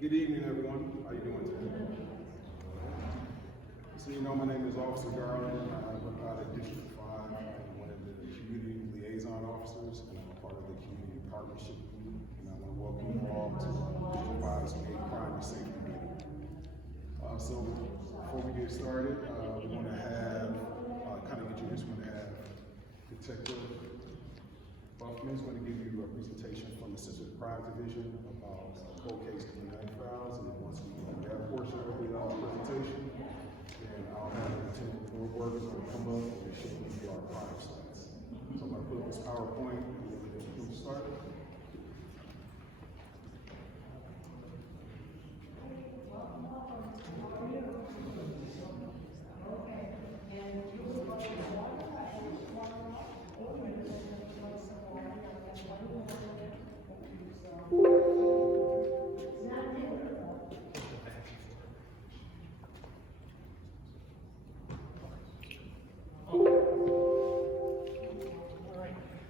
Good evening, everyone. How you doing today? So, my name is Officer Garland. I work out at District 5. I'm one of the community liaison officers, and I'm a part of the community partnership group. And I want to welcome you all to District 5's Hate Crime and Safety Meeting. So before we get started, we want to have, kind of introduce, we want to have Detective Buffman is going to give you a presentation from the Sensitive Crime Division about cold case DNA files, and then once we get that portion of the presentation, then I'll have the lieutenant board workers going to come up and show you our crime sites. So I'm going to put up this PowerPoint and then we'll get started.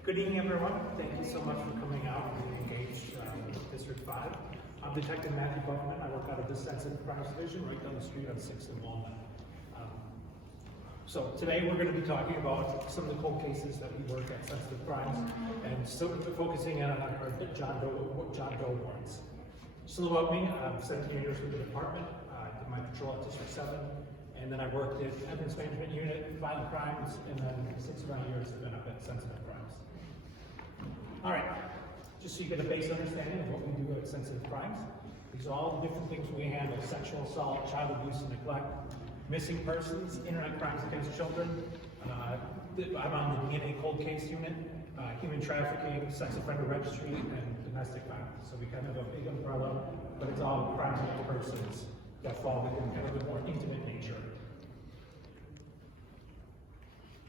Good evening, everyone. Thank you so much for coming out and being engaged with District 5. I'm Detective Matthew Buckman. I work out of the Sensitive Crimes Division right down the street on 6th and Walnut. So today we're going to be talking about some of the cold cases that we work at Sensitive Crimes, and still focusing on our John Doe warrants. Just a little about me. I'm 17 years with the department. I did my patrol at District 7. And then I worked at Evidence Management Unit, Violent Crimes, and then 6 or 9 years I've been up at Sensitive Crimes. All right, just so you get a base understanding of what we do at Sensitive Crimes. These are all the different things we handle: sexual assault, child abuse and neglect, missing persons, internet crimes against children. I'm on the DNA cold case unit, human trafficking, sex offender registry, and domestic violence. So we kind of have a big umbrella, but it's all crimes against persons that fall within kind of a more intimate nature.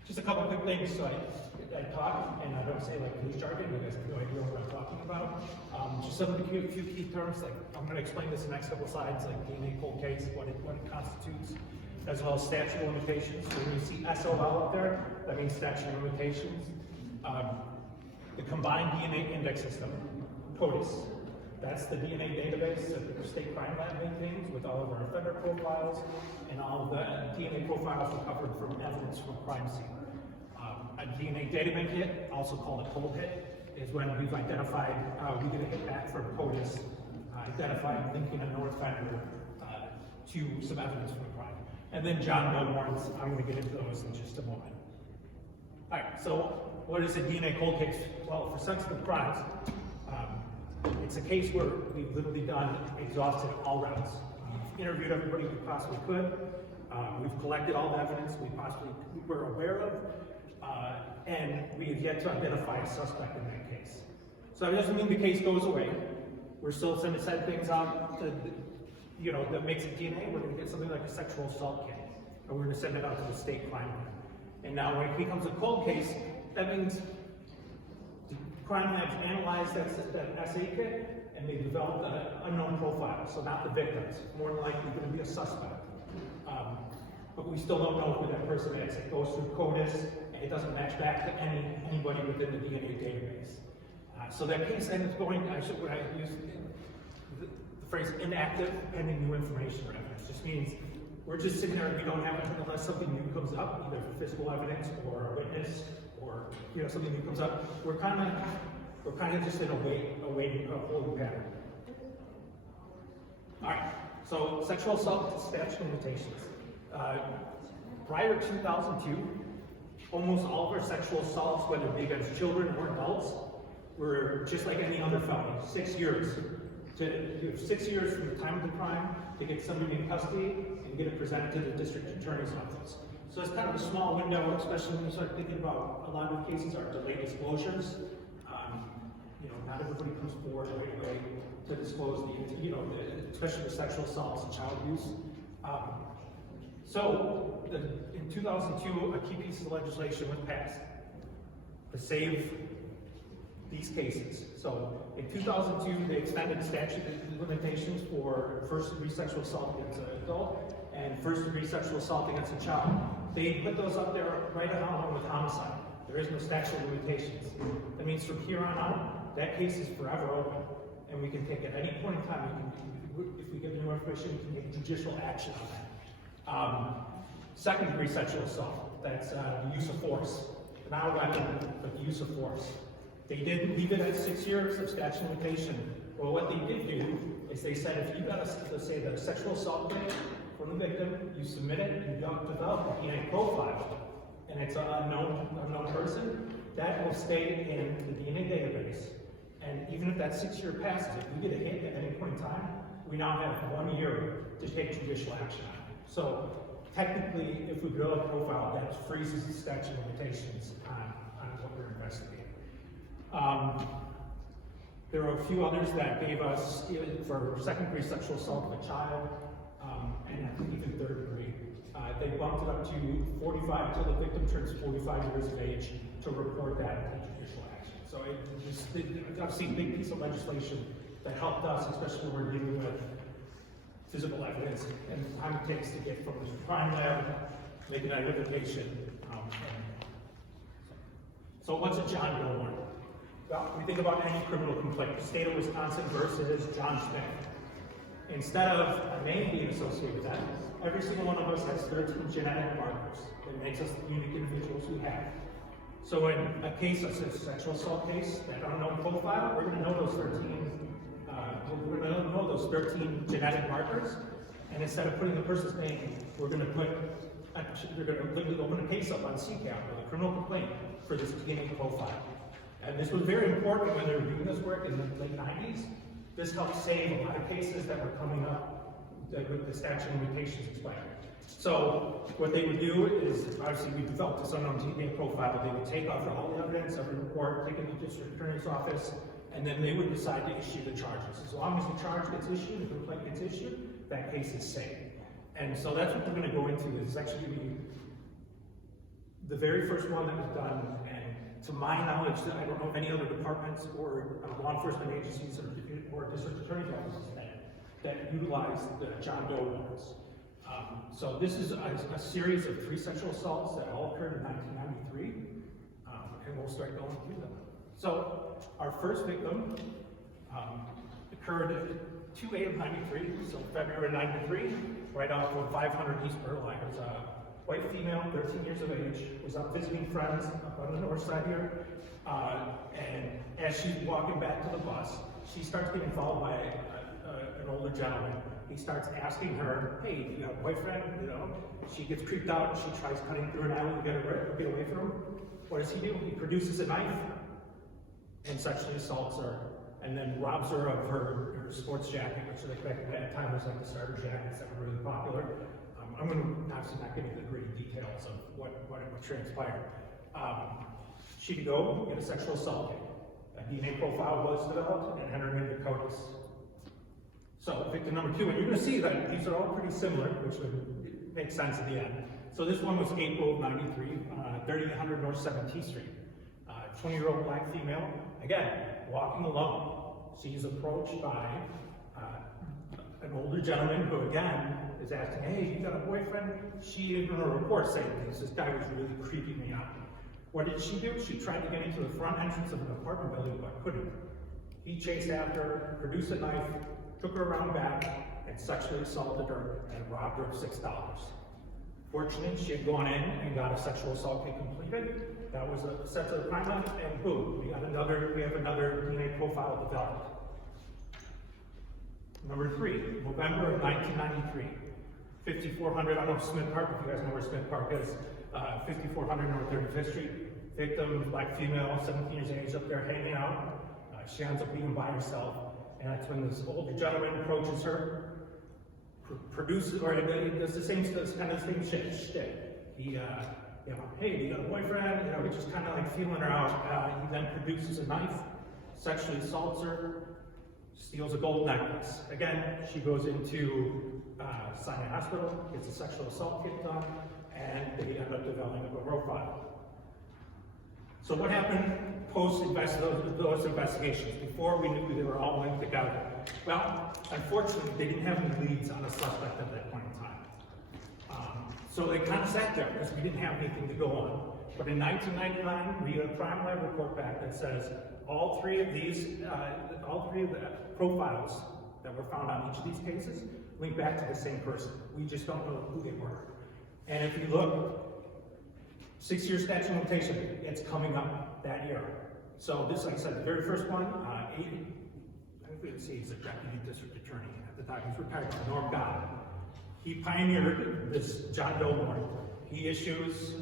Just a couple quick things. So I talk, and I don't say like police jargon. You guys have no idea what I'm talking about. Just some of the few key terms. Like I'm going to explain this in the next couple slides, like DNA cold case, what it constitutes, as well as statute of limitations. So when you see SOL up there, that means statute of limitations. The combined DNA index system, CODIS. That's the DNA database that the state crime lab maintains with all of our offender profiles and all of the DNA profiles recovered from evidence from crime scene. A DNA data bank hit, also called a cold hit, is when we've identified, we get a hit back from CODIS, identifying, linking a known offender to some evidence from the crime. And then John Doe warrants, I'm going to get into those in just a moment. All right, so what is a DNA cold case? Well, for sensitive crimes, it's a case where we've literally exhausted all routes. We've interviewed everybody we possibly could. We've collected all the evidence we possibly were aware of, and we have yet to identify a suspect in that case. So that doesn't mean the case goes away. We're still sending things out to, that makes it DNA. We're going to get something like a sexual assault kit, and we're going to send it out to the state crime lab. And now when it becomes a cold case, that means crime labs analyze that assay kit, and they develop an unknown profile, so not the victims, more than likely going to be a suspect. But we still don't know who that person is. It goes through CODIS, and it doesn't match back to anybody within the DNA database. So that case ends up going, when I use the phrase inactive pending new information or evidence, just means we're just sitting there and we don't have it unless something new comes up, either for physical evidence or a witness, or something new comes up. We're kind of just in a waiting holding pattern. All right. So sexual assault statute of limitations. Prior to 2002, almost all of our sexual assaults, whether it be against children or adults, were just like any other felony, 6 years. You have 6 years from the time of the crime to get somebody in custody and get it presented to the district attorney's office. So it's kind of a small window, especially when you start thinking about a lot of the cases are delayed disclosures. Not everybody comes forward right away to disclose especially the sexual assaults and child abuse. In 2002, a key piece of legislation was passed to save these cases. So in 2002, they extended statute limitations for first-degree sexual assault against an adult and first-degree sexual assault against a child. They put those up there right along with homicide. There is no statute of limitations. That means from here on out, that case is forever open, and we can take at any point in time, if we get the new information, we can take judicial action on that. Second degree sexual assault, that's the use of force. Not a weapon, but the use of force. They did leave it at 6 years of statute of limitation. Well, what they did do is they said if you got let's say the sexual assault claim from the victim, you submit it, and you develop a DNA profile, and it's an unknown person, that will stay in the DNA database. And even if that 6 year passes, if we get a hit at any point in time, we now have 1 year to take judicial action on it. So technically, if we develop a profile, that freezes the statute of limitations on what we're investigating. There are a few others that gave us, for second degree sexual assault of a child, and I think even third degree, they bumped it up to 45 till the victim turns 45 years of age to report that and take judicial action. So I've seen a big piece of legislation that helped us, especially when we're dealing with physical evidence and the time it takes to get from the crime lab, make an identification. So what's a John Doe warrant? Well, we think about any criminal complaint, the state of Wisconsin versus John Smith. Instead of a name being associated with that, every single one of us has 13 genetic markers that makes us the unique individuals we have. So in a case, a sexual assault case, that unknown profile, we're going to know those 13. We're going to know those 13 genetic markers, and instead of putting the person's name, we're going to literally open a case up on CCAP with a criminal complaint for this DNA profile. And this was very important when they were doing this work in the late 90s. This helped save a lot of cases that were coming up with the statute of limitations expired. So what they would do is, obviously we developed this unknown DNA profile. They would take off all the evidence, every report, take it to the district attorney's office, and then they would decide to issue the charges. As long as the charge gets issued, the complaint gets issued, that case is safe. And so that's what we're going to go into. This is actually the very first one that was done, and to my knowledge, I don't know of any other departments or law enforcement agencies or district attorney's offices that utilize the John Doe warrants. So this is a series of 3 sexual assaults that all occurred in 1993, and we'll start going through them. So our first victim occurred 2/8 of 93, so February 93, right off of 500 East Burleigh. It was a white female, 13 years of age, was up visiting friends up on the north side here, and as she's walking back to the bus, she starts getting followed by an older gentleman. He starts asking her, hey, do you have a boyfriend? You know, she gets creeped out, she tries cutting through an alley to get away from him. What does he do? He produces a knife and sexually assaults her, and then robs her of her sports jacket, which back at that time was like the starter jackets that were really popular. I'm going to obviously not get into the gritty details of what transpired. She could go get a sexual assault kit. A DNA profile was developed and entered into CODIS. So victim number 2, and you're going to see that these are all pretty similar, which would make sense at the end. So this one was April of 93, 3800 North 17th Street. 20-year-old black female, again, walking alone. She's approached by an older gentleman who, again, is asking, hey, you got a boyfriend? She didn't want to report saying this guy was really creeping me out. What did she do? She tried to get into the front entrance of an apartment building, but couldn't. He chased after her, produced a knife, took her around back, and sexually assaulted her and robbed her of $6. Fortunately, she had gone in and got a sexual assault kit completed. That was a set to the crime lab, and boom, we have another DNA profile developed. Number 3, November of 1993, 5400, I don't know Smith Park, if you guys know where Smith Park is, 5400 North 35th Street. Victim, black female, 17 years of age, up there hanging out. She ends up being by herself, and that's when this older gentleman approaches her, produces, or does the same, kind of the same shit. He, you know, hey, do you got a boyfriend? You know, he's just kind of like feeling her out. He then produces a knife, sexually assaults her, steals a gold necklace. Again, she goes into Sinai Hospital, gets a sexual assault kit done, and they end up developing a profile. So what happened post those investigations, before we knew they were all linked together? Well, unfortunately, they didn't have any leads on the suspect at that point in time. So they kind of sat there because we didn't have anything to go on. But in 1999, we got a crime lab report back that says all three of the profiles that were found on each of these cases link back to the same person. We just don't know who they were. And if you look, 6 year statute of limitation, it's coming up that year. So this, like I said, the very first one, I think we would see he's a deputy district attorney at the time. He's retired, Norm God. He pioneered this John Doe warrant. He issues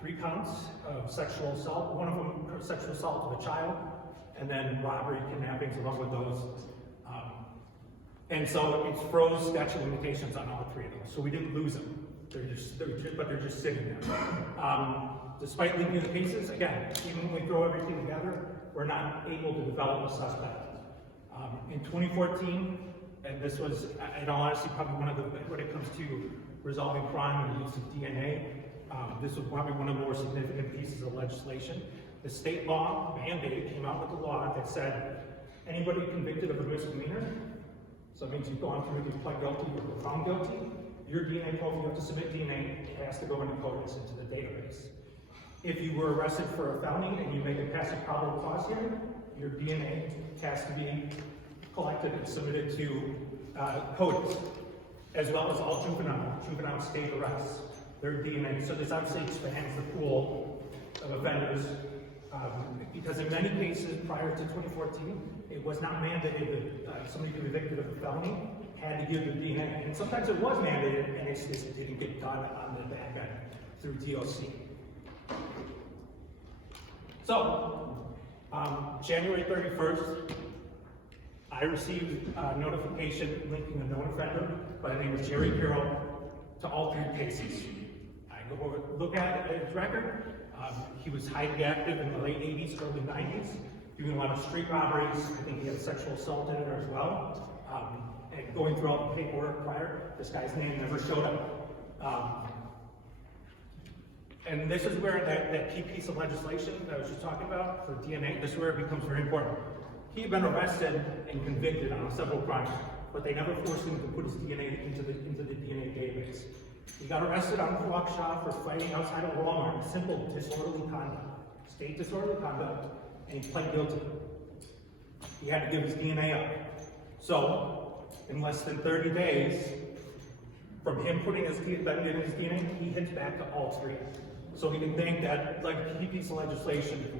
3 counts of sexual assault, one of them sexual assault of a child, and then robbery, kidnappings along with those. And so it froze statute of limitations on all 3 of those. So we didn't lose them. They're just sitting there. Despite linking the cases, again, even when we throw everything together, we're not able to develop a suspect. In 2014, and this was, in all honesty, probably one of the, when it comes to resolving crime and the use of DNA, this was probably one of the more significant pieces of legislation. The state law mandate came out with a law that said anybody convicted of a misdemeanor, so it means you've gone through, you've pled guilty, or were found guilty, your DNA profile, you have to submit DNA, it has to go into CODIS, into the database. If you were arrested for a felony and you make a passive probable cause hearing, your DNA has to be collected and submitted to CODIS, as well as all juvenile state arrests, their DNA. So this obviously expands the pool of offenders, because in many cases prior to 2014, it was not mandated that somebody convicted of a felony had to give the DNA. And sometimes it was mandated and it just didn't get done on the back end through DOC. So, January 31st, I received a notification linking a known offender by the name of Jerry Carroll to all 3 cases. I go over, look at his record. He was highly active in the late 80s, early 90s, doing a lot of street robberies. I think he had sexual assault in there as well. And going through all the paperwork prior, this guy's name never showed up. And this is where that key piece of legislation that I was just talking about for DNA, this is where it becomes very important. He had been arrested and convicted on several crimes, but they never forced him to put his DNA into the DNA database. He got arrested on Waukesha for fighting outside of Walmart, simple disorderly conduct, state disorderly conduct, and he pled guilty. He had to give his DNA up. So, in less than 30 days, from him putting his DNA, he hits back to all 3. So we can thank that, like, key piece of legislation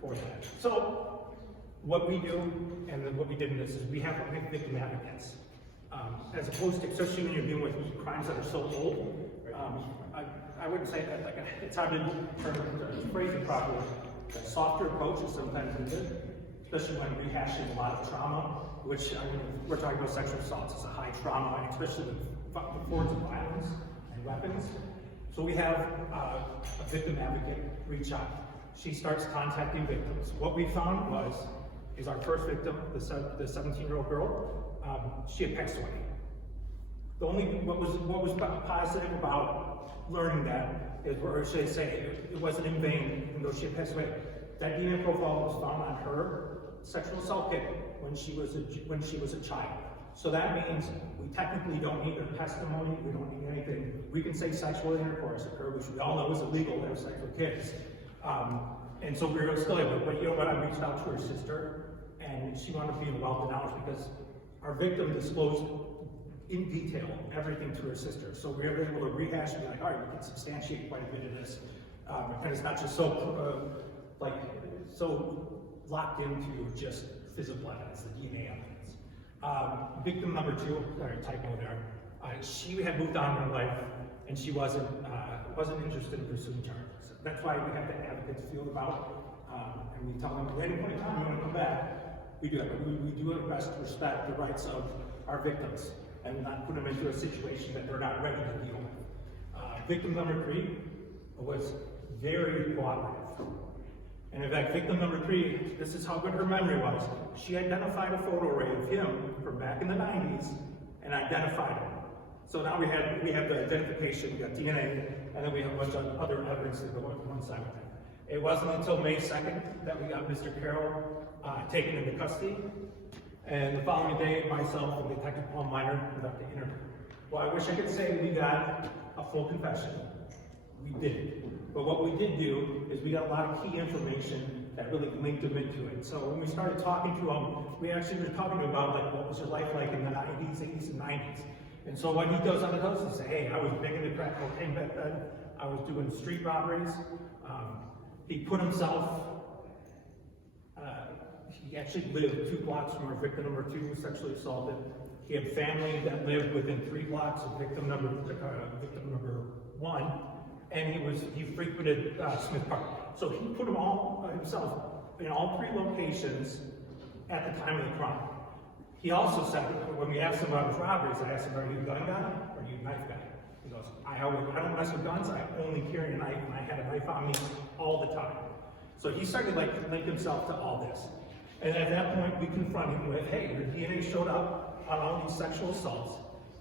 for that. So, what we do, and then what we did in this, is we have victim advocates. As opposed to, especially when you're dealing with crimes that are so old, I wouldn't say that, like, it's hard to phrase it properly. A softer approach is sometimes needed, especially when rehashing a lot of trauma, which, I mean, we're talking about sexual assaults, it's a high trauma, especially with forms of violence and weapons. So we have a victim advocate reach out. She starts contacting victims. What we found is our first victim, the 17-year-old girl, she had passed away. What was positive about learning that is, or should I say, it wasn't in vain, even though she had passed away. That DNA profile was found on her sexual assault kit when she was a child. So that means we technically don't need her testimony, we don't need anything. We can say sexual intercourse occurred, which we all know is illegal to have sex with kids. And so we were still able, but you know what, I reached out to her sister, and she wanted to be involved in ours because our victim disclosed in detail everything to her sister. So we were able to rehash and be like, all right, we can substantiate quite a bit of this. And it's not just so, so locked into just physical evidence, the DNA evidence. Victim number 2, sorry, typo there. She had moved on in her life, and she wasn't interested in pursuing charges. That's why we have the advocates feel about, and we tell them at any point in time you want to come back. We do it. We do our best to respect the rights of our victims and not put them into a situation that they're not ready to deal with. Victim number 3 was very cooperative. And in fact, victim number 3, this is how good her memory was. She identified a photo array of him from back in the 90s and identified him. So now we have the identification, we got DNA, and then we have a bunch of other evidence to go on one side with it. It wasn't until May 2nd that we got Mr. Carroll taken into custody. And the following day, myself and Detective Paul Miner conducted the interview. Well, I wish I could say we got a full confession. We didn't. But what we did do is we got a lot of key information that really linked him into it. So when we started talking to him, we actually were talking to him about like, what was your life like in the 90s, 80s, and 90s. And so what he goes on to those is say, hey, I was big into crack cocaine back then. I was doing street robberies. He put himself, he actually lived 2 blocks from where victim number 2 was sexually assaulted. He had family that lived within 3 blocks of victim number 1, and he frequented Smith Park. So he put himself in all 3 locations at the time of the crime. He also said, when we asked him about his robberies, I asked him, are you a gun guy or are you a knife guy? He goes, I don't mess with guns, I only carry a knife, and I had a knife on me all the time. So he started like link himself to all this. And at that point, we confronted him with, hey, your DNA showed up on all these sexual assaults,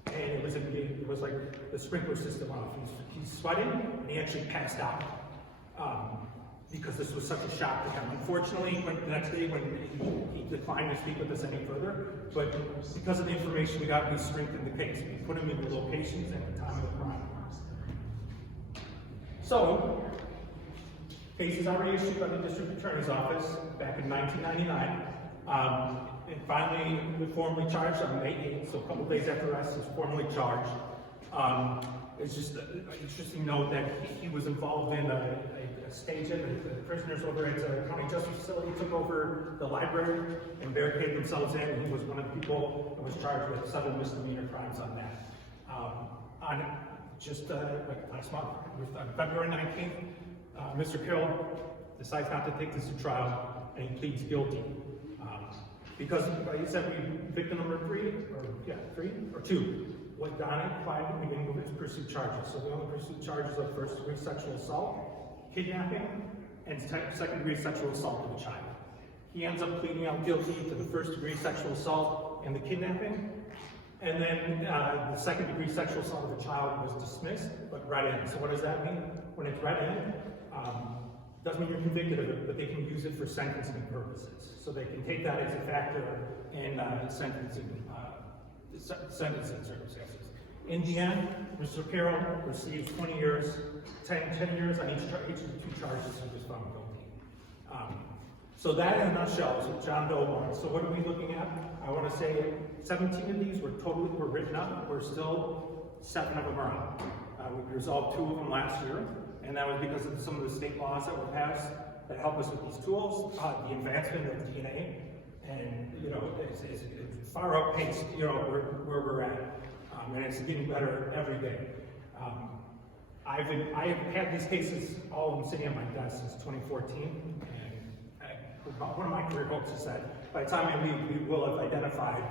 and it was like the sprinkler system went off. He's sweating, and he actually passed out because this was such a shock to him. Unfortunately, the next day when he declined to speak with us any further, but because of the information we got, we strengthened the case. We put him in the locations at the time of the crime. So, case is already issued by the district attorney's office back in 1999. And finally, we formally charged on May 8th, so a couple days after arrest, he was formally charged. It's just an interesting note that he was involved in a staging. The prisoners over at the county justice facility took over the library and barricaded themselves in, and he was one of the people that was charged with 7 misdemeanor crimes on that. Like last month, on February 19th, Mr. Carroll decides not to take this to trial, and he pleads guilty. Because he said victim number 3 or 2, was Donnie Clyde, we didn't move it to pursue charges. So we only pursued charges of first-degree sexual assault, kidnapping, and second-degree sexual assault of a child. He ends up pleading out guilty to the first-degree sexual assault and the kidnapping, and then the second-degree sexual assault of a child was dismissed, but read in. So what does that mean? When it's read in, doesn't mean you're convicted of it, but they can use it for sentencing purposes. So they can take that as a factor in sentencing circumstances. In the end, Mr. Carroll receives 20 years, 10 years on each of the 2 charges he was found guilty. So that in a nutshell is what John Doe was. So what are we looking at? I want to say 17 of these were written up. We're still 7 of them are out. We resolved 2 of them last year, and that was because of some of the state laws that were passed that help us with these tools, the advancement of DNA, and it's far outpaced where we're at, and it's getting better every day. I have had these cases, all of them sitting on my desk since 2014, and one of my career hopes is that by the time I leave, we will have identified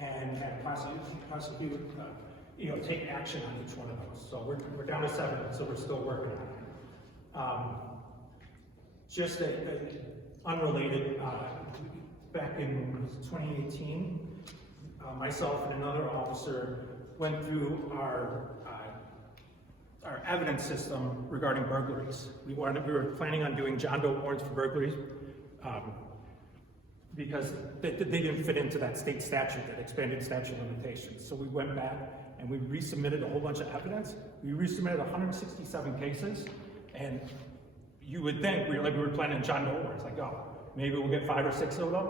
and prosecute, take action on each one of those. So we're down to 7, so we're still working on it. Just unrelated, back in 2018, myself and another officer went through our evidence system regarding burglaries. We were planning on doing John Doe warrants for burglaries because they didn't fit into that state statute, that expanded statute of limitations. So we went back and we resubmitted a whole bunch of evidence. We resubmitted 167 cases, and you would think we were planning John Doe warrants, like, oh, maybe we'll get 5 or 6 of them.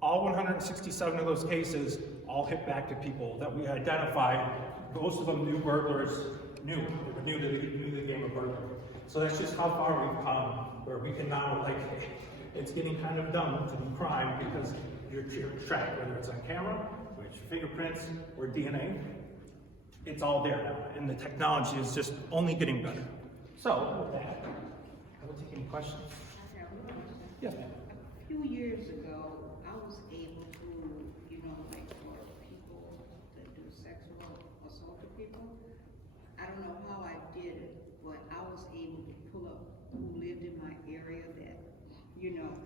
All 167 of those cases all hit back to people that we identified. Most of them new burglars knew. They were new to the game of burglary. So that's just how far we've come, where we can now, it's getting kind of dumb to do crime because you're tracked, whether it's on camera, which fingerprints, or DNA. It's all there now, and the technology is just only getting better. So, with that, I will take any questions. I have one question. Yes, ma'am. A few years ago, I was able to, for people that do sexual assault to people, I don't know how I did it, but I was able to pull up who lived in my area that,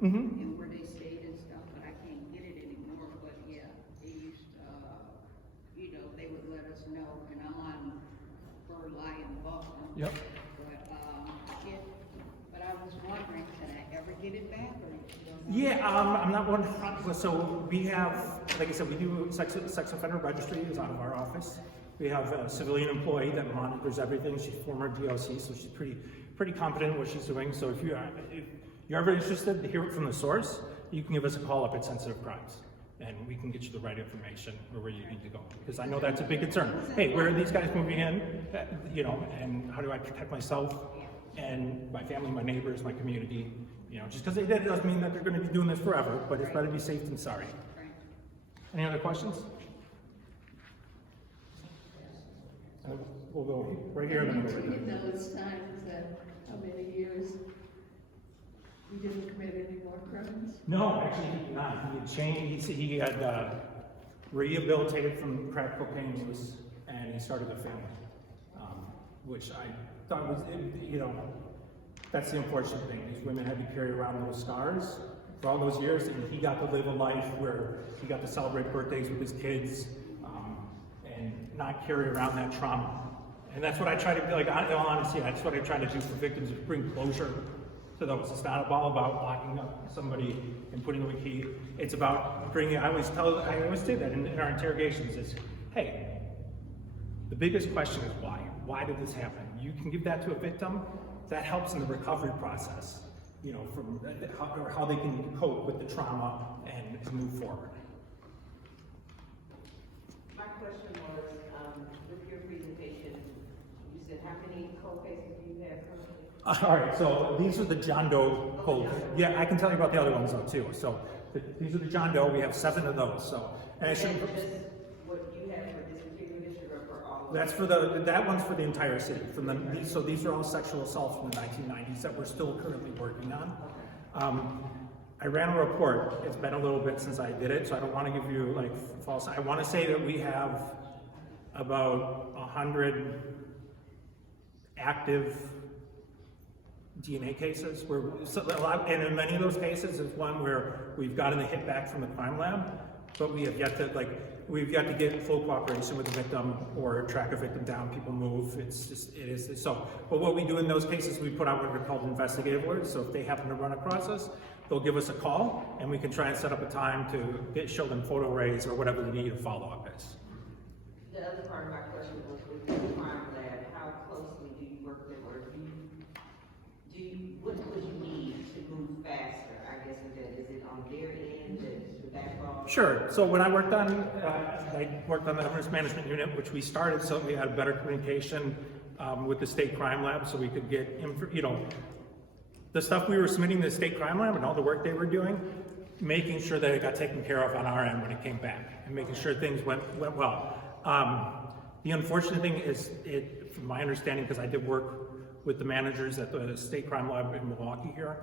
and where they stayed and stuff, but I can't get it anymore. But yeah, they used, they would let us know, and I'm on Bird Lion Boston. Yep. But I was wondering, can I ever get it back, or you don't know? Yeah, I'm not 100%. So we have, like I said, we do sex offender registry is out of our office. We have a civilian employee that monitors everything. She's former DOC, so she's pretty competent in what she's doing. So you're ever interested to hear it from the source, you can give us a call up at Sensitive Crimes, and we can get you the right information or where you need to go. Because I know that's a big concern. Hey, where are these guys moving in? You know, and how do I protect myself and my family, my neighbors, my community? You know, just because they did it doesn't mean that they're going to be doing this forever, but it's better to be safe than sorry. Any other questions? We'll go right here. And then over here. In those times, how many years, he didn't commit any more crimes? No, actually, he did not. He had changed. He had rehabilitated from crack cocaine use, and he started a family, which I thought was, you know, that's the unfortunate thing. These women had to carry around those scars for all those years, and he got to live a life where he got to celebrate birthdays with his kids, and not carry around that trauma. And that's what I try to do, like, in all honesty, that's what I try to do for victims, is bring closure to those. It's not all about locking up somebody and putting them in a key. It's about bringing, I always say that in our interrogations is, hey, the biggest question is why? Why did this happen? You can give that to a victim, that helps in the recovery process, you know, from how they can cope with the trauma and move forward. My question was, with your presentation, you said how many cold cases do you have currently? All right, so these are the John Doe cold. Yeah, I can tell you about the other ones though too. So these are the John Doe. We have 7 of those. So and I should. Just what you have for this particular district or for all? That's for that one's for the entire city. From these are all sexual assaults from the 1990s that we're still currently working on. I ran a report. It's been a little bit since I did it, so I don't want to give you like false. I want to say that we have about 100 active DNA cases, where and in many of those cases is one where we've gotten the hit back from the crime lab, but we have yet to get full cooperation with the victim or track a victim down. People move. It is so. But what we do in those cases, we put out what are called investigative alerts. So if they happen to run across us, they'll give us a call, and we can try and set up a time to show them photo arrays or whatever the need of follow-up is. The other part of my question was with the crime lab, how closely do you work with, or what would you need to move faster? I guess is it on their end, the backlog? Sure. So when I worked on the evidence management unit, which we started so we had better communication with the state crime lab, so we could get, you know, the stuff we were submitting to the state crime lab and all the work they were doing, making sure that it got taken care of on our end when it came back, and making sure things went well. The unfortunate thing is, from my understanding, because I did work with the managers at the state crime lab in Milwaukee here,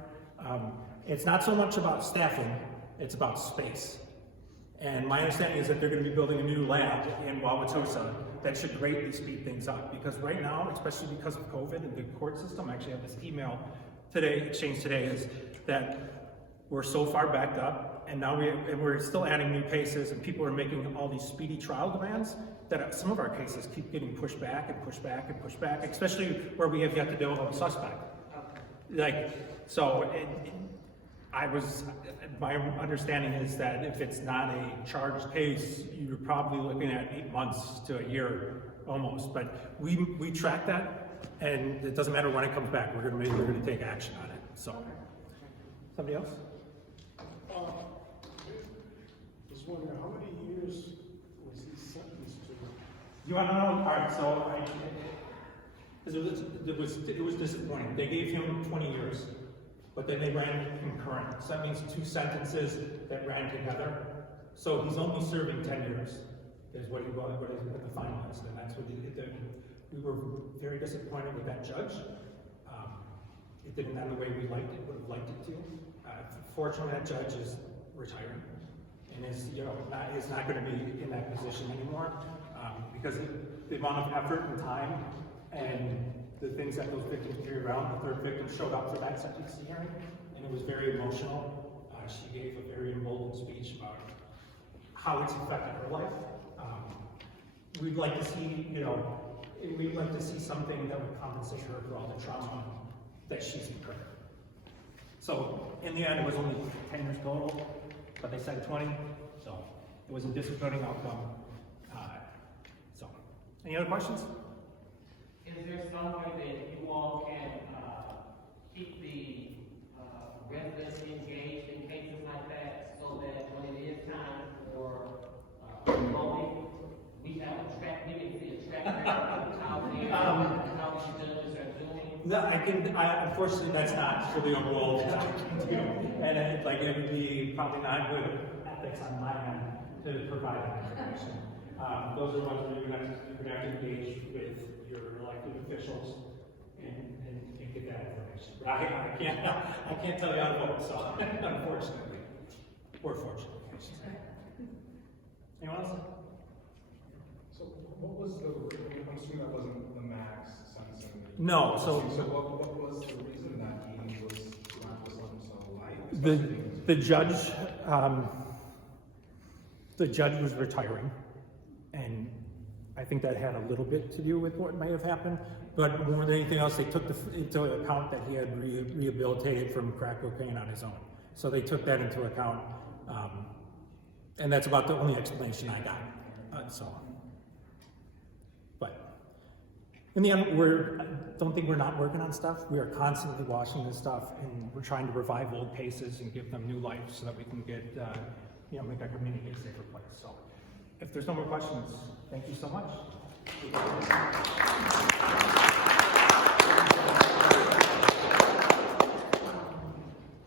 it's not so much about staffing, it's about space. And my understanding is that they're going to be building a new lab in Wauwatosa that should greatly speed things up. Because right now, especially because of COVID and the court system, I actually have this email exchange today, is that we're so far backed up, and now we're still adding new cases, and people are making all these speedy trial demands that some of our cases keep getting pushed back and pushed back and pushed back, especially where we have yet to deal with a suspect. Like, so my understanding is that if it's not a charged case, you're probably looking at 8 months to a year almost. But we track that, and it doesn't matter when it comes back. We're going to take action on it. So, somebody else? Just wondering, how many years was he sentenced to? You want to know? All right. So it was disappointing. They gave him 20 years. But then they ran concurrent. So that means 2 sentences that ran together. So he's only serving 10 years, is what the final is. And that's what we were very disappointed with that judge. It didn't end the way we would have liked it to. Fortunately, that judge is retiring and is not going to be in that position anymore, because the amount of effort and time and the things that those victims carry around. The 3rd victim showed up for that sentencing hearing, and it was very emotional. She gave a very emboldened speech about how it's affected her life. We'd like to see something that would compensate her for all the trauma that she's incurred. So in the end, it was only 10 years total, but they said 20. So it was a disappointing outcome. So, any other questions? Is there some way that you all can keep the residents engaged in cases like that, so that when it is time for, voting, we have a track, we can see a track record of how the judges are doing? No, unfortunately, that's not really a role that I can do. And it would be probably not good ethics on my end to provide that information. Those are ones where you're gonna have to engage with your elected officials and get that information. But I can't tell you how to vote, so unfortunately, or fortunately, I should say. Anyone else? So what was I'm assuming that wasn't the max sentencing? No, so what was the reason that he was not to let himself light? the judge was retiring, and I think that had a little bit to do with what may have happened. But more than anything else, they took into account that he had rehabilitated from crack cocaine on his own. So they took that into account, and that's about the only explanation I got. But in the end, I don't think we're not working on stuff. We are constantly watching this stuff, and we're trying to revive old cases and give them new life so that we can get, make our community a safer place. So if there's no more questions, thank you so much.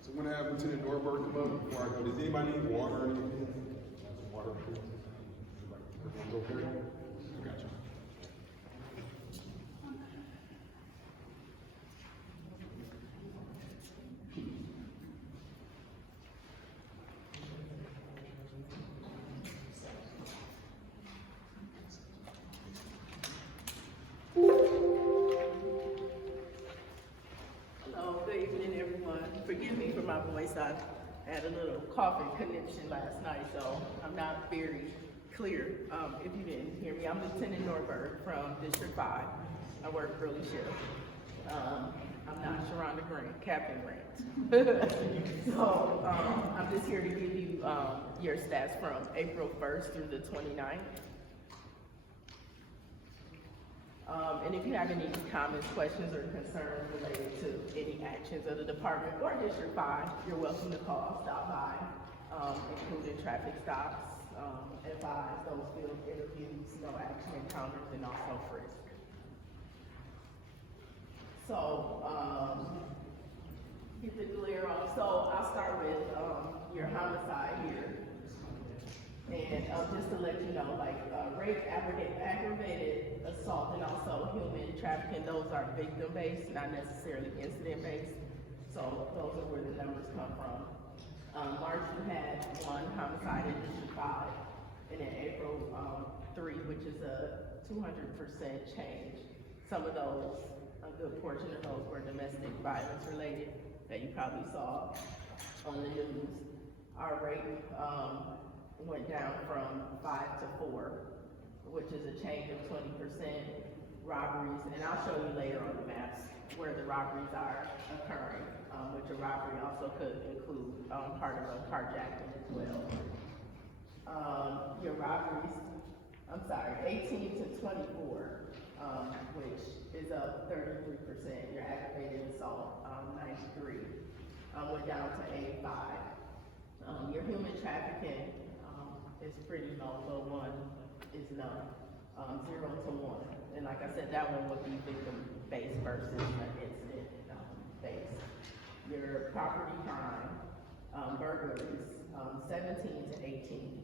So I'm gonna have Lieutenant Norberg come up before I go. Does anybody need water or anything? Water? Everyone's okay? Gotcha. Hello, good evening, everyone. Forgive me for my voice. I had a little coughing connection last night, so I'm not very clear. If you didn't hear me, I'm Lieutenant Norberg from District 5. I work early shift. I'm not Sharonda Grant, Captain Grant. So I'm just here to give you your stats from April 1st through the 29th. And if you have any comments, questions, or concerns related to any actions of the department or District 5, you're welcome to call, stop by, including traffic stops, advise, those field interviews, no action encounters, and also frisk. So, get the glare on. So I'll start with your homicide here. And just to let you know, rape, aggravated assault, and also human trafficking, those are victim-based, not necessarily incident-based. So those are where the numbers come from. March, we had 1 homicide in District 5, and in April, 3, which is a 200% change. Some of those, a good portion of those were domestic violence related that you probably saw on the news. Our rate, went down from 5 to 4, which is a change of 20%. Robberies, and I'll show you later on the maps where the robberies are occurring, which a robbery also could include part of a carjacking as well. Your robberies, 18 to 24, which is up 33%. Your aggravated assault, 93, went down to 85. Your human trafficking, is pretty low, so 1 is none, 0 to 1. And like I said, that one would be victim-based versus an incident-based. Your property crime, burglaries, 17 to 18,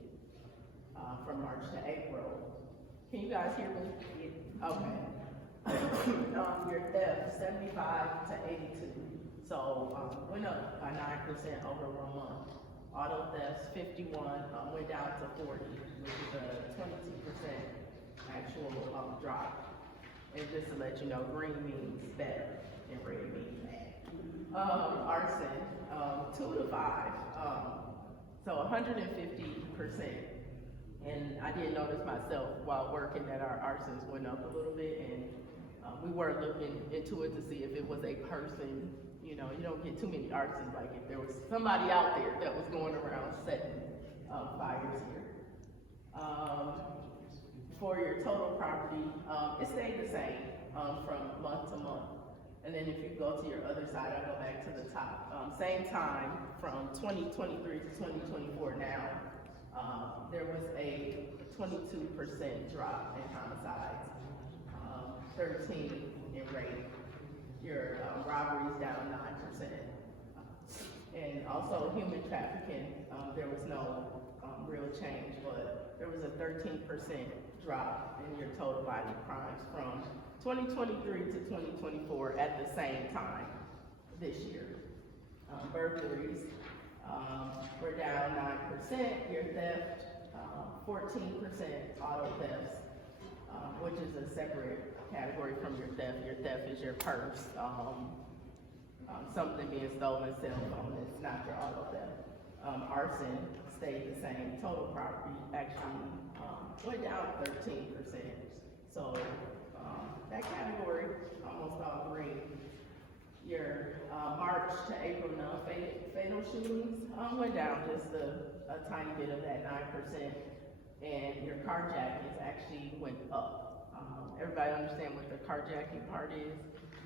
from March to April. Can you guys hear me? Okay. Your theft, 75 to 82. So, went up by 9% over 1 month. Auto thefts, 51, went down to 40, which is a 22% actual drop. And just to let you know, green means better and red means bad. Arson, 2 to 5, so 150%. And I did notice myself while working that our arsons went up a little bit, and we were looking into it to see if it was a person. You know, you don't get too many arsons, like if there was somebody out there that was going around setting fires here. For your total property, it stayed the same from month to month. And then if you go to your other side, I go back to the top. Same time from 2023 to 2024 now, there was a 22% drop in homicides, 13 in rape. Your robberies down 9%. And also human trafficking, there was no real change, but there was a 13% drop in your total violent crimes from 2023 to 2024 at the same time this year. Burglaries were down 9%, your theft 14%, auto thefts, which is a separate category from your theft. Your theft is your purse, something being stolen, cell phone, it's not your auto theft. Arson stayed the same. Total property actually went down 13%. So that category, almost all green. Your March to April non-fatal shootings went down just a tiny bit of that 9%, and your carjackings actually went up. Everybody understand what the carjacking part is?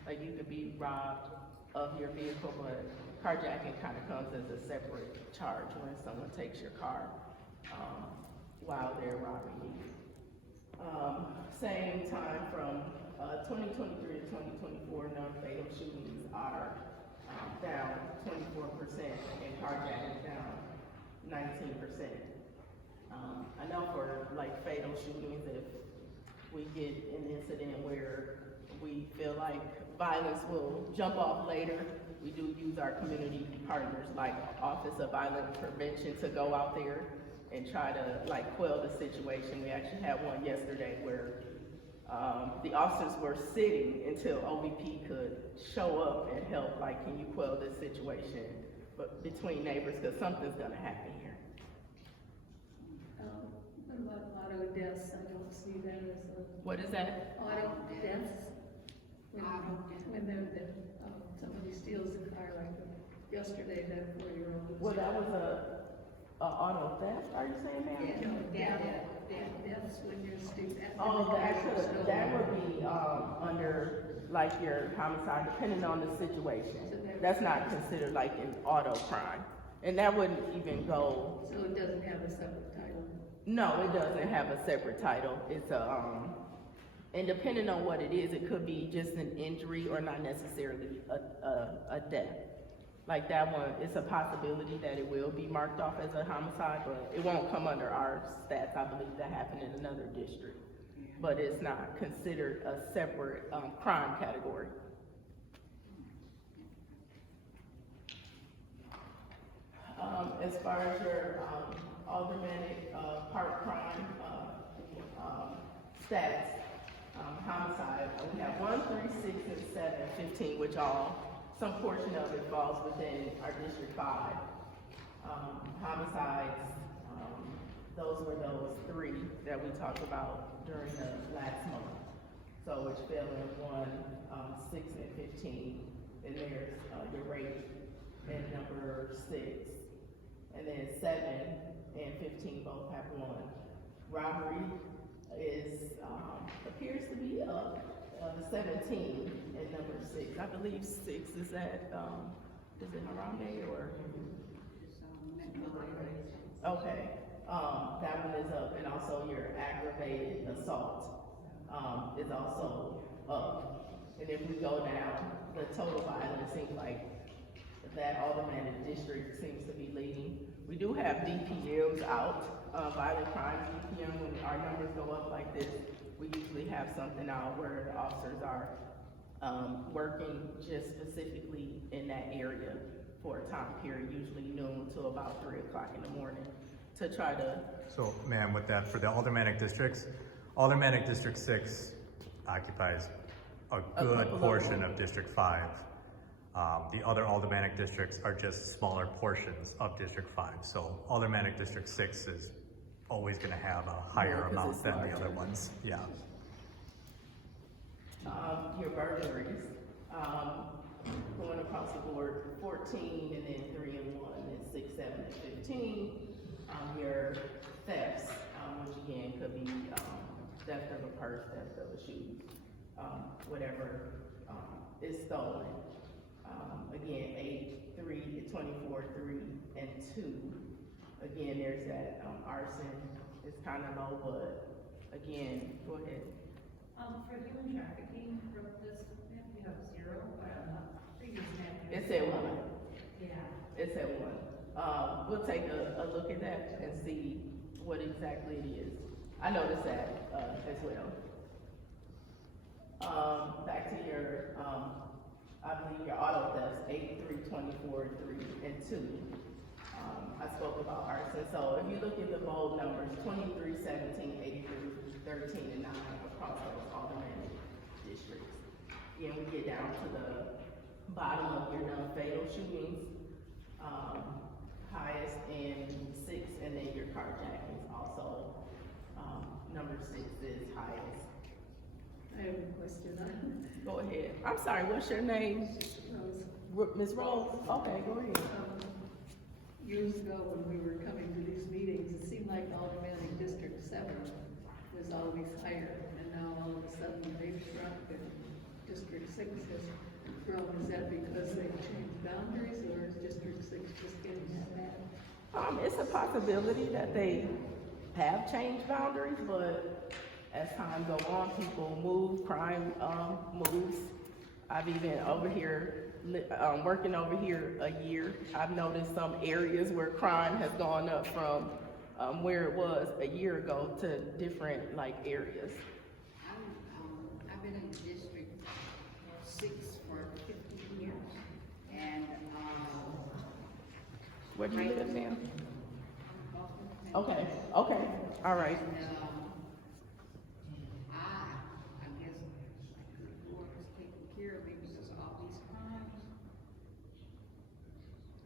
Like you could be robbed of your vehicle, but carjacking kind of comes as a separate charge when someone takes your car while they're robbing you. Same time from 2023 to 2024, non-fatal shootings are down 24% and carjacking down 19%. I know for like fatal shootings, if we get an incident where we feel like violence will jump off later, we do use our community partners like Office of Violence Prevention to go out there and try to like quell the situation. We actually had one yesterday where the officers were sitting until OVP could show up and help, like, can you quell this situation but between neighbors, because something's gonna happen here. What about auto deaths? I don't see that as a. What is that? Auto deaths. When somebody steals a car, like yesterday, that 4-year-old. Well, that was a auto theft, are you saying, ma'am? Yeah, that's when you're stealing. Oh, that would be, under, like, your homicide, depending on the situation. That's not considered like an auto crime. And that wouldn't even go. So it doesn't have a separate title? No, it doesn't have a separate title. It's and depending on what it is, it could be just an injury or not necessarily a death. Like that one, it's a possibility that it will be marked off as a homicide, but it won't come under our stats. I believe that happened in another district. But it's not considered a separate crime category. As far as your aldermanic part crime stats, homicide, we have 1, 3, 6, and 7, 15, which some portion of it falls within our District 5. Homicides, those were those 3 that we talked about during the last month. So which fell in 1, 6, and 15. And there's your rape and number 6. And then 7 and 15 both have 1. Robbery appears to be up 17 and number 6. I believe 6 is at is it Harambe or? Okay, that one is up, and also your aggravated assault is also up. And if we go down, the total violence seems like that aldermanic district seems to be leading. We do have DPMs out, violent crimes DPM. When our numbers go up like this, we usually have something out where the officers are working just specifically in that area for a time period, usually noon to about 3 o'clock in the morning, to try to. So, ma'am, with that, for the aldermanic districts, aldermanic District 6 occupies a good portion of District 5. The other aldermanic districts are just smaller portions of District 5. So aldermanic District 6 is always gonna have a higher amount than the other ones, yeah. Your burglaries, going across the board, 14, and then 3 and 1, and 6, 7, and 15. Your thefts, which again could be theft of a purse, theft of a shoe, whatever is stolen. Again, 8, 3, 24, 3, and 2. Again, there's that, arson, it's kinda low, but again, go ahead. For human trafficking, for this, you have 0, but previous map. It's at 1. Yeah. It's at 1. We'll take a look at that and see what exactly it is. I noticed that, as well. Back to your, I believe your auto thefts, 8, 3, 24, 3, and 2. I spoke about arson, so if you look at the bold numbers, 23, 17, 83, 13, and 9 across those aldermanic districts. Again, we get down to the bottom of your non-fatal shootings, highest in 6, and then your carjackings also, number 6 is highest. I have a question on, Go ahead. I'm sorry, what's your name? Ms. Rose? Okay, go ahead. years ago when we were coming to these meetings, it seemed like Aldermanic District 7 was always higher, and now all of a sudden they've shrunk and District 6 has grown. Is that because they've changed boundaries, or is District 6 just getting that bad? It's a possibility that they have changed boundaries, but as time go on, people move, crime, moves. I've even over here, working over here a year, I've noticed some areas where crime has gone up from, where it was a year ago to different, like, areas. I've been in District 6 for 15 years, and, Where do you live now? Boston. Okay, okay, all right. And, I guess whoever's taking care of me, because all these crimes,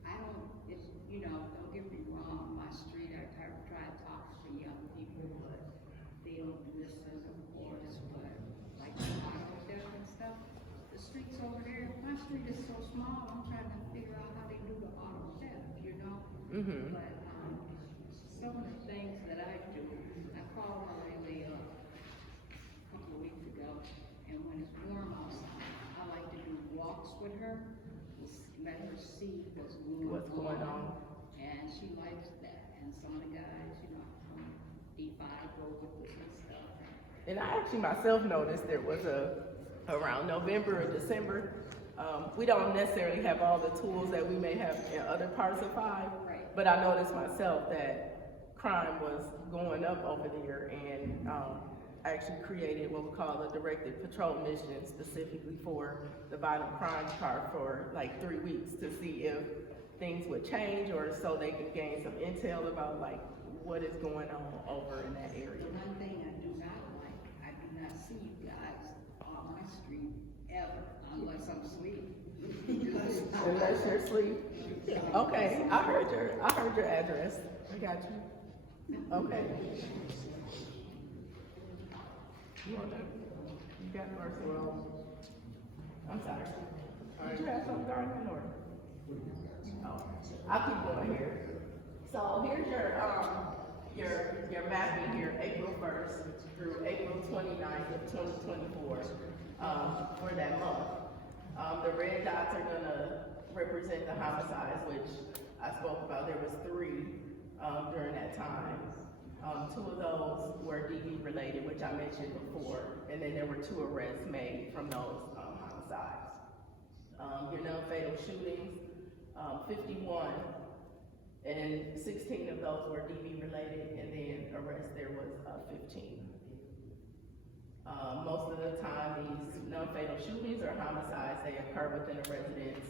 I don't, it's, don't get me wrong, my street, I try to talk to young people, but they don't listen, of course, but like the auto theft and stuff, the streets over there, my street is so small, I'm trying to figure out how they do the auto theft, Mm-hmm. But, some of the things that I do, I called Riley a couple of weeks ago, and when it's warm outside, I like to do walks with her, just let her see what's going on. And she likes that, and some of the guys, from D5 go with us and stuff. And I actually myself noticed there was around November or December, we don't necessarily have all the tools that we may have in other parts of 5, Right. but I noticed myself that crime was going up over there, and I actually created what we call a directed patrol mission specifically for the violent crimes part for like 3 weeks to see if things would change, or so they could gain some intel about like what is going on over in that area. The one thing I do not like, I do not see you guys on my street ever, unless I'm asleep. Unless you're asleep. Okay, I heard your address. I got you. Okay. You want that? You got first world. I'm sorry. Did you have something, Garland, or? Oh, I'll keep going here. So here's your mapping here, April 1st through April 29th of 2024, for that month. The red dots are gonna represent the homicides, which I spoke about. There was 3 during that time. 2 of those were DV related, which I mentioned before, and then there were 2 arrests made from those homicides. Your non-fatal shootings, 51, and 16 of those were DV related, and then arrests there was 15. Most of the time, these non-fatal shootings or homicides, they occur within a residence,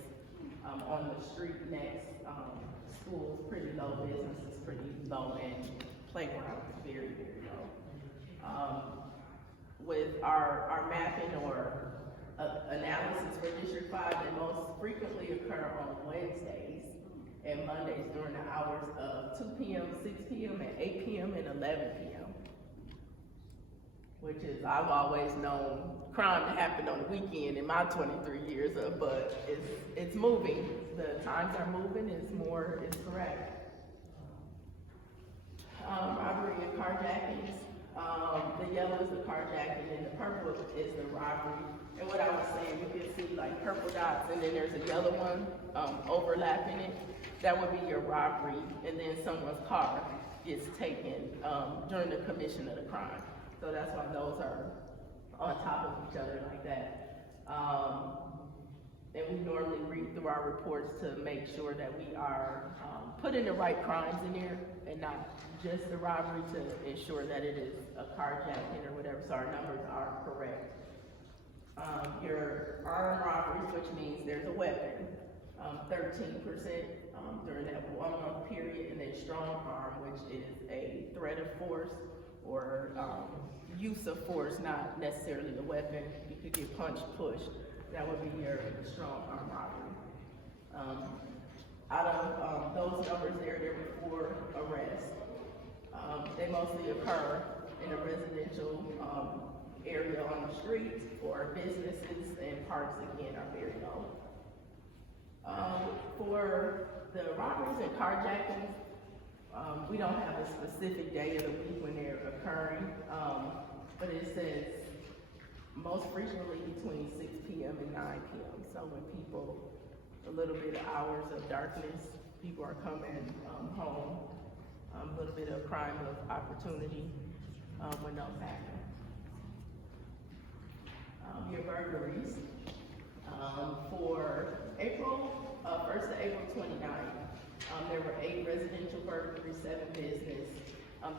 on the street next, schools pretty low, businesses pretty low, and playgrounds very, very low. With our mapping or analysis for District 5, they most frequently occur on Wednesdays and Mondays during the hours of 2 p.m., 6 p.m., and 8 p.m. and 11 p.m. Which is, I've always known crime to happen on the weekend in my 23 years, but it's moving. The times are moving, it's correct. Robbery and carjackings, The yellow is the carjacking, and the purple is the robbery. And what I was saying, you can see like purple dots, and then there's a yellow one overlapping it. That would be your robbery, and then someone's car gets taken during the commission of the crime. So that's why those are on top of each other like that. And we normally read through our reports to make sure that we are putting the right crimes in there and not just the robbery, to ensure that it is a carjacking or whatever, so our numbers are correct. Your armed robberies, which means there's a weapon, 13% during that 1 month period, and then strong arm, which is a threat of force or use of force, not necessarily the weapon. You could get punched, pushed. That would be your strong arm robbery. Out of those numbers there were 4 arrests. They mostly occur in a residential area on the streets, or businesses, and parks again are very low. For the robberies and carjackings, we don't have a specific day of the week when they're occurring, but it says most frequently between 6 p.m. and 9 p.m. So when people, a little bit of hours of darkness, people are coming home, a little bit of crime of opportunity when those happen. Your burglaries, for April 1st to April 29th, there were 8 residential burglaries, 7 business,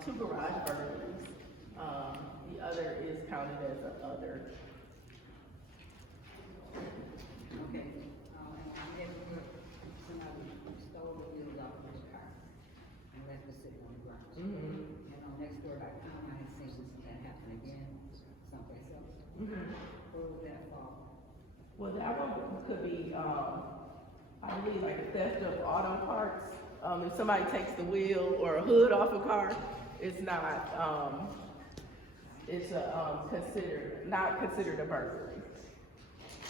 2 garage burglaries. The other is counted as an other. Okay, I never, somebody stole the wheels off of his car and left it sitting on the ground. Mm-hmm. And on Nextdoor.com, I had seen that happen again, someplace else. Mm-hmm. Where would that fall? Well, that one could be, I believe, like a theft of auto parts. If somebody takes the wheel or a hood off a car, it's not, it's not considered a burglary.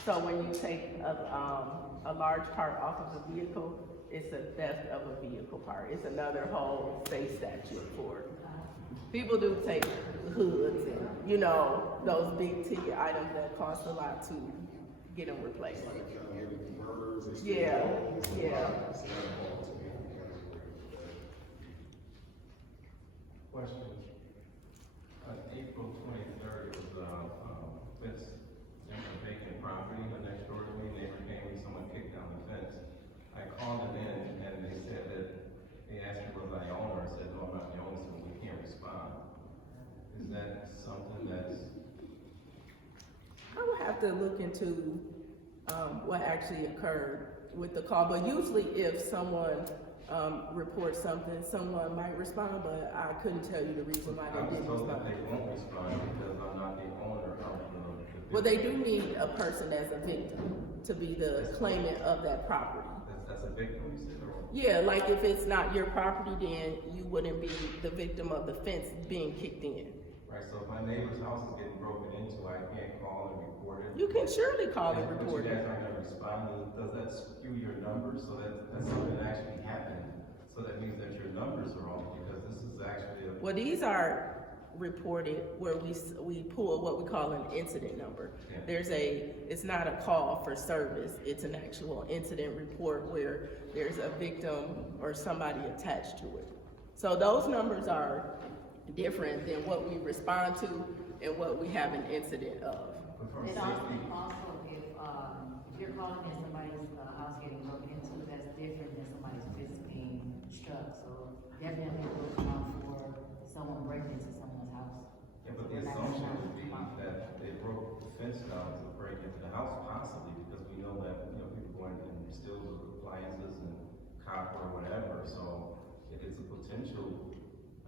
So when you take a large part off of a vehicle, it's a theft of a vehicle part. It's another whole state statute for it. People do take hoods and, you know, those big ticket items that cost a lot to get them replaced. Yeah, yeah. Question. On April 23rd, it was fence in a vacant property next door to me. Neighbor came and someone kicked down the fence. I called them in and they said that, they asked me was I owner. I said, no, I'm not the owner, so we can't respond. Is that something that's? I would have to look into what actually occurred with the call, but usually if someone reports something, someone might respond, but I couldn't tell you the reason why they didn't I was told respond. that they won't respond because I'm not the owner of the. Well, they do need a person as a victim to be the claimant of that property. That's a victim, you said, or? Yeah, like if it's not your property, then you wouldn't be the victim of the fence being kicked in. Right, so if my neighbor's house is getting broken into, I can't call and report it. You can surely call and But report you it. guys aren't gonna respond. Does that skew your numbers? So that's something that actually happened. So that means that your numbers are off because this is actually a. Well, these are reported where we pull what we call an incident number. Yeah. It's not a call for service, it's an actual incident report where there's a victim or somebody attached to it. So those numbers are different than what we respond to and what we have an incident of. But from And safety, also, if you're calling in somebody's house getting broken into, that's different than somebody's fist being struck. So definitely will come out for someone breaking into someone's house. yeah, but the assumption would be that they broke the fence down to break into the house possibly because we know that, you know, people go in and steal appliances and copper or whatever. So it's a potential.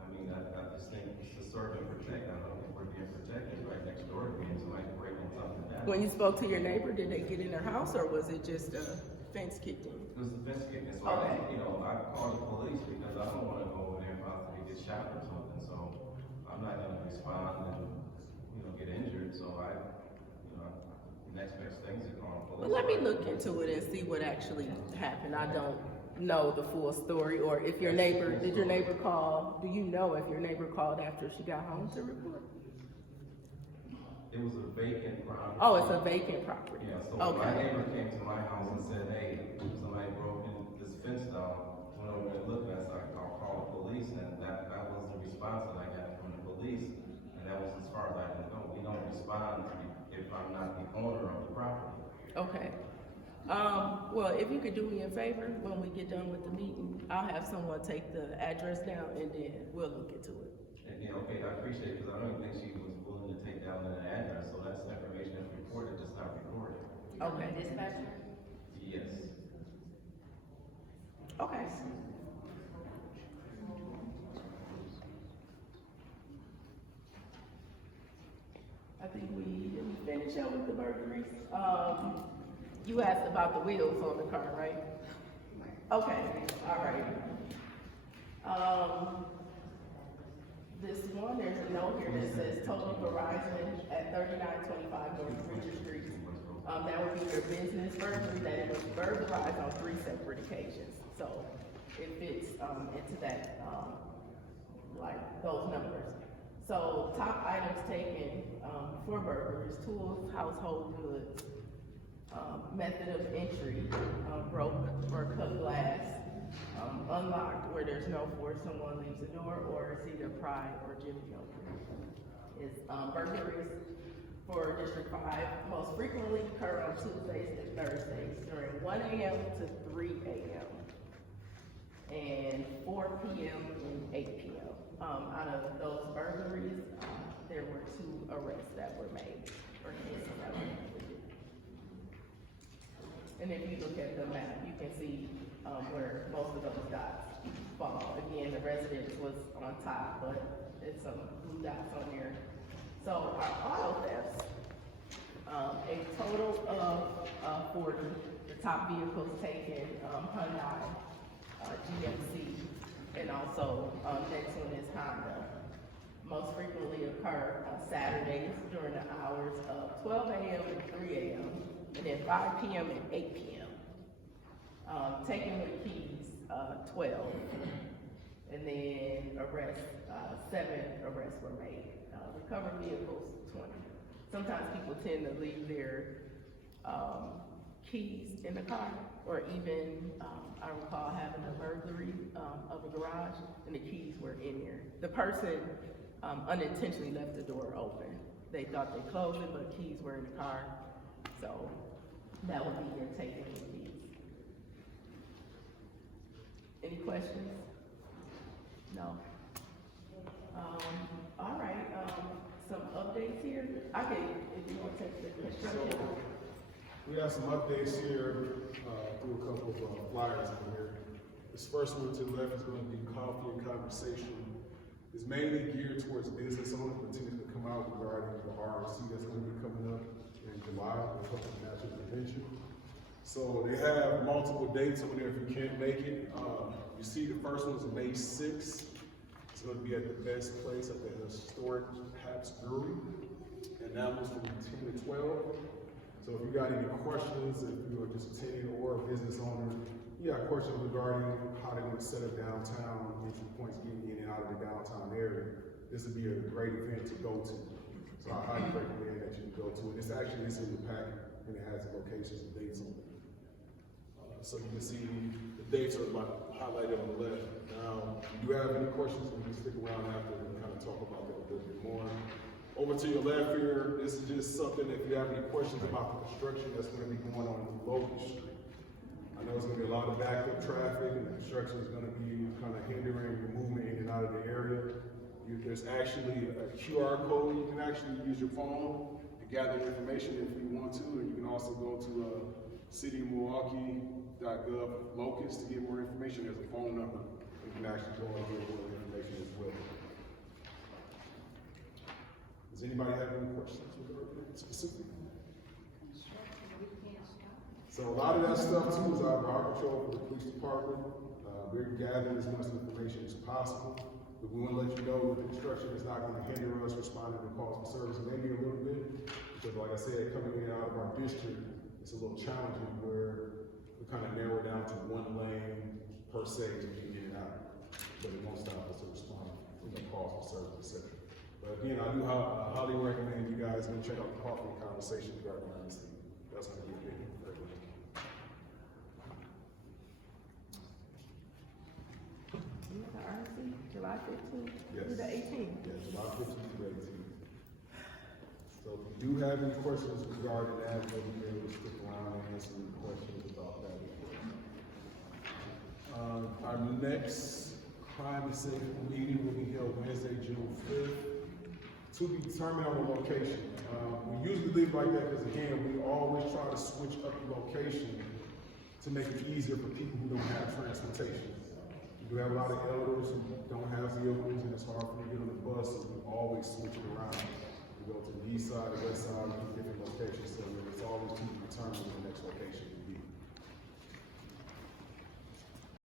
I mean, I just think it's to serve and protect. I don't think we're being protected right next door to me and somebody's breaking something down. When you spoke to your neighbor, did they get in their house or was it just a fence kicked in? It was the fence kicking, so Okay. I called the police because I don't wanna go over there and possibly get shot or something, so I'm not gonna respond and, get injured, so the next best thing is to call the police. Well, let me look into it and see what actually happened. I don't know the full story, or if your neighbor, did your neighbor call, do you know if your neighbor called after she got home to report? It was a vacant property. Oh, it's a vacant property. Yeah, so my Okay, neighbor came to my house and said, hey, somebody broke in this fence down. Went over and looked, and I said, I'll call the police, and that was the response that I got from the police, and that was as far as I can go. We don't respond if I'm not the owner of the property. okay. Well, if you could do me a favor, when we get done with the meeting, I'll have someone take the address down and then we'll look into it. And, yeah, okay, I appreciate it, because I don't even think she was willing to take down the address, so that's information that's reported, that's not recorded. Okay. Dispatcher? Yes. Okay. I think we didn't finish up with the burglaries. You asked about the wheels on the car, right? Okay, all right. This one, there's a note here that says total Verizon at 3925 North Richard Street. That would be your business burglary, that it was burglarized on 3 separate occasions. So it fits into that, like those numbers. So top items taken for burglaries: tools, household goods, method of entry, broke or cut glass, unlocked where there's no force, someone leaves the door, or it's either pry or jimmy open. Is burglaries for District 5 most frequently occur on Tuesdays and Thursdays during 1 a.m. to 3 a.m. and 4 p.m. and 8 p.m. Out of those burglaries, there were 2 arrests that were made, or cases that were made. And if you look at the map, you can see where most of those dots fall. Again, the residence was on top, but it's some blue dots on there. So our auto thefts, a total of 40. The top vehicles taken, Hyundai, GMC, and also next one is Honda. Most frequently occur on Saturdays during the hours of 12 a.m. and 3 a.m. and then 5 p.m. and 8 p.m. Taken with keys, 12. And then arrests, 7 arrests were made. Recovered vehicles, 20. Sometimes people tend to leave their keys in the car, or even, I recall having a burglary of a garage, and the keys were in there. The person unintentionally left the door open. They thought they closed it, but keys were in the car, so that would be your taking the keys. Any questions? No? All right, some updates here. I can, if you want to take the construction. We have some updates here, through a couple of flyers in here. This first one to the left is going to be coffee and conversation. It's mainly geared towards business owners, continuing to come out regarding the RRC that's going to be coming up in July, the Public National Convention. So they have multiple dates over there if you can't make it. You see the first one is May 6th. It's going to be at the best place at the historic Pabst Brewery. And that one's from 10 to 12. So if you got any questions, if you are just attending or a business owner, you got questions regarding how they're going to set up downtown, entry points getting in and out of the downtown area, this would be a great event to go to. So I highly recommend that you go to it. It's actually in the packet and it has the locations and dates on it. So you can see the dates are highlighted on the left. Now, if you have any questions, you can stick around after and kind of talk about that a little bit more. Over to your left here, this is just something, if you have any questions about the construction that's going to be going on Milwaukee Street. I know it's going to be a lot of backup traffic and the construction is going to be kind of hindering your movement in and out of the area. There's actually a QR code. You can actually use your phone to gather information if you want to, and you can also go to citymilwaukee.gov locus to get more information. There's a phone number. You can actually go and get more information as well. Does anybody have any questions regarding it specifically? So a lot of that stuff too is out of our control for the police department. We're gathering as much information as possible. But we want to let you know that the construction is not going to hinder us responding to calls for service, maybe a little bit. Because like I said, coming in and out of our district, it's a little challenging where we kind of narrow down to one lane per se to get in and out, but it won't stop us to respond, calls for service, etc. But again, I do highly recommend you guys go check out the coffee conversations right now and see. That's gonna be a big recommend. The RC, July 15th Yes. through the 18th. Yeah, July 15th to 18th. So if you do have any questions regarding that, we'll be able to stick around and answer any questions about that. Our next crime and safety meeting will be held Wednesday, June 5th, to be determined on the location. We usually leave it like that because again, we always try to switch up the location to make it easier for people who don't have transportation. We do have a lot of elders who don't have vehicles and it's hard for them to get on the bus, so we always switch it around. We go to the east side, the west side, we do different locations, so it's always to be determined the next location.